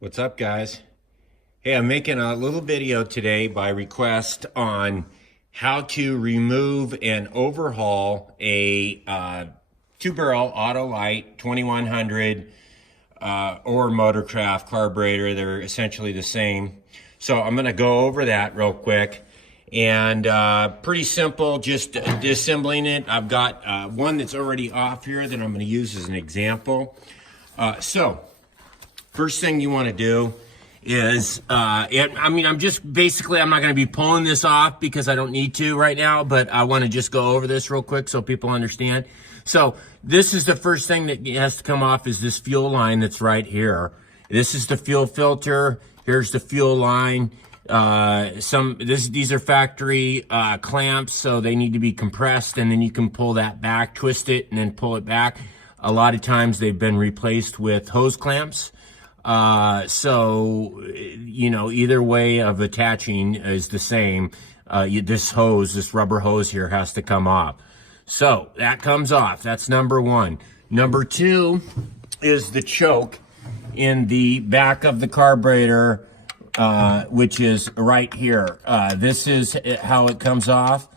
What's up, guys? Hey, I'm making a little video today by request on how to remove and overhaul a two-barrel Autolite 2100 or Motorcraft carburetor. They're essentially the same. So I'm going to go over that real quick. And pretty simple, just disassembling it. I've got one that's already off here that I'm going to use as an example. First thing you want to do is, I'm not going to be pulling this off because I don't need to right now, but I want to just go over this real quick so people understand. So this is the first thing that has to come off is this fuel line that's right here. This is the fuel filter. Here's the fuel line. These are factory clamps, so they need to be compressed, and then you can pull that back, twist it, and then pull it back. A lot of times they've been replaced with hose clamps. So, you know, either way of attaching is the same. This rubber hose here has to come off. So that comes off. That's number one. Number two is the choke in the back of the carburetor, which is right here. This is how it comes off.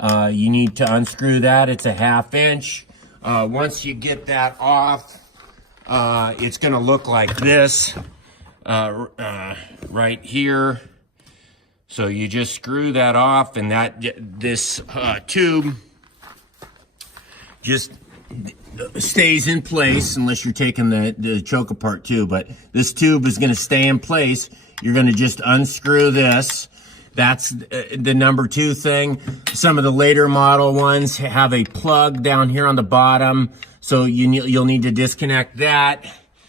You need to unscrew that. It's a 1/2 inch. Once you get that off, it's going to look like this right here. So you just screw that off, and this tube just stays in place unless you're taking the choke apart too. But this tube is going to stay in place. You're going to just unscrew this. That's the number two thing. Some of the later model ones have a plug down here on the bottom, so you'll need to disconnect that.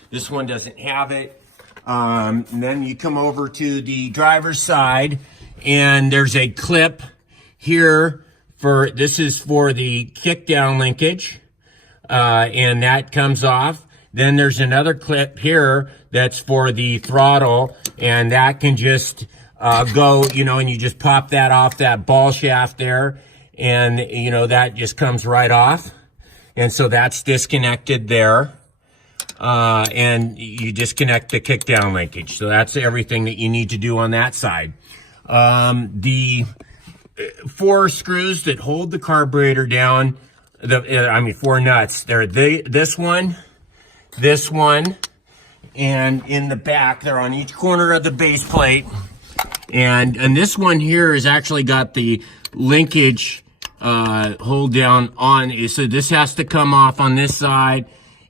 This one doesn't have it. And then you come over to the driver's side, and there's a clip here this is for the kickdown linkage, and that comes off. Then there's another clip here that's for the throttle, and that can just go, and you just pop that off that ball shaft there, and, that just comes right off. And so that's disconnected there. And you disconnect the kickdown linkage. So that's everything that you need to do on that side. The 4 screws that hold the carburetor down, 4 nuts. They're this one, and in the back, they're on each corner of the base plate. And this one here has actually got the linkage hold down on. So this has to come off on this side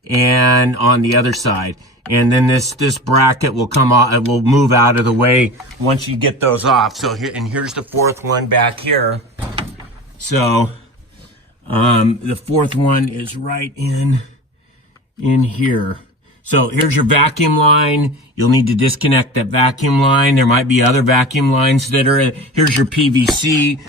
and on the other side. And then this bracket will come off. It will move out of the way once you get those off. So here's the 4th one back here. So the 4th one is right in here. So here's your vacuum line. You'll need to disconnect that vacuum line. There might be other vacuum lines that are in. Here's your PVC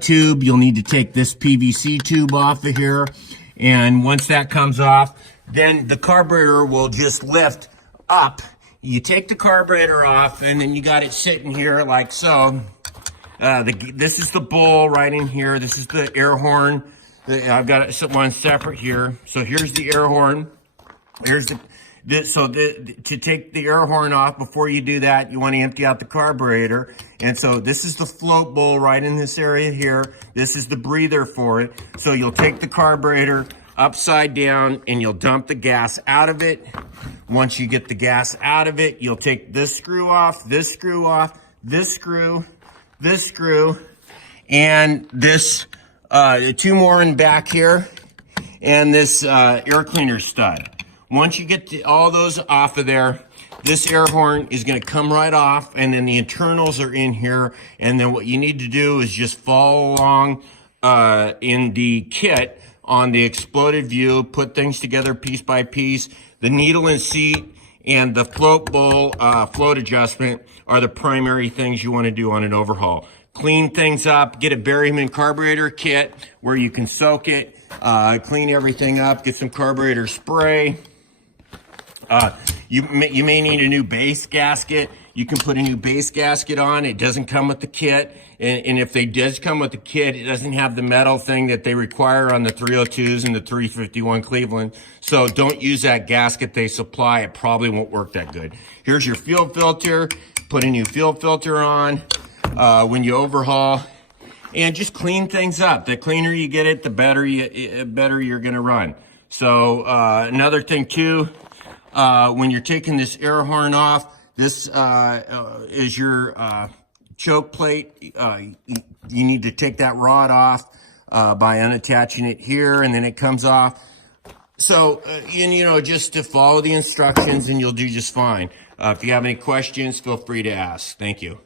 tube. You'll need to take this PVC tube off of here. And once that comes off, then the carburetor will just lift up. You take the carburetor off, and then you got it sitting here like so. This is the bowl right in here. This is the air horn. I've got one separate here. So here's the air horn. Here's to take the air horn off, before you do that, you want to empty out the carburetor. And so this is the float bowl right in this area here. This is the breather for it. So you'll take the carburetor upside down, and you'll dump the gas out of it. Once you get the gas out of it, you'll take this screw off, this screw off, this screw, and this, 2 more in back here, and this air cleaner stud. Once you get all those off of there, this air horn is going to come right off, and then the internals are in here. And then what you need to do is just follow along in the kit on the exploded view, put things together piece by piece. The needle and seat and the float bowl float adjustment are the primary things you want to do on an overhaul. Clean things up, get a Berryman carburetor kit where you can soak it, clean everything up, get some carburetor spray. You may need a new base gasket. You can put a new base gasket on. It doesn't come with the kit. And if they does come with the kit, it doesn't have the metal thing that they require on the 302s and the 351 Cleveland. So don't use that gasket they supply. It probably won't work that good. Here's your fuel filter. Put a new fuel filter on when you overhaul. And just clean things up. The cleaner you get it, the better you're going to run. So another thing too, when you're taking this air horn off, this is your choke plate. You need to take that rod off by unattaching it here, and then it comes off. So, you know, just to follow the instructions and you'll do just fine. If you have any questions, feel free to ask. Thank you.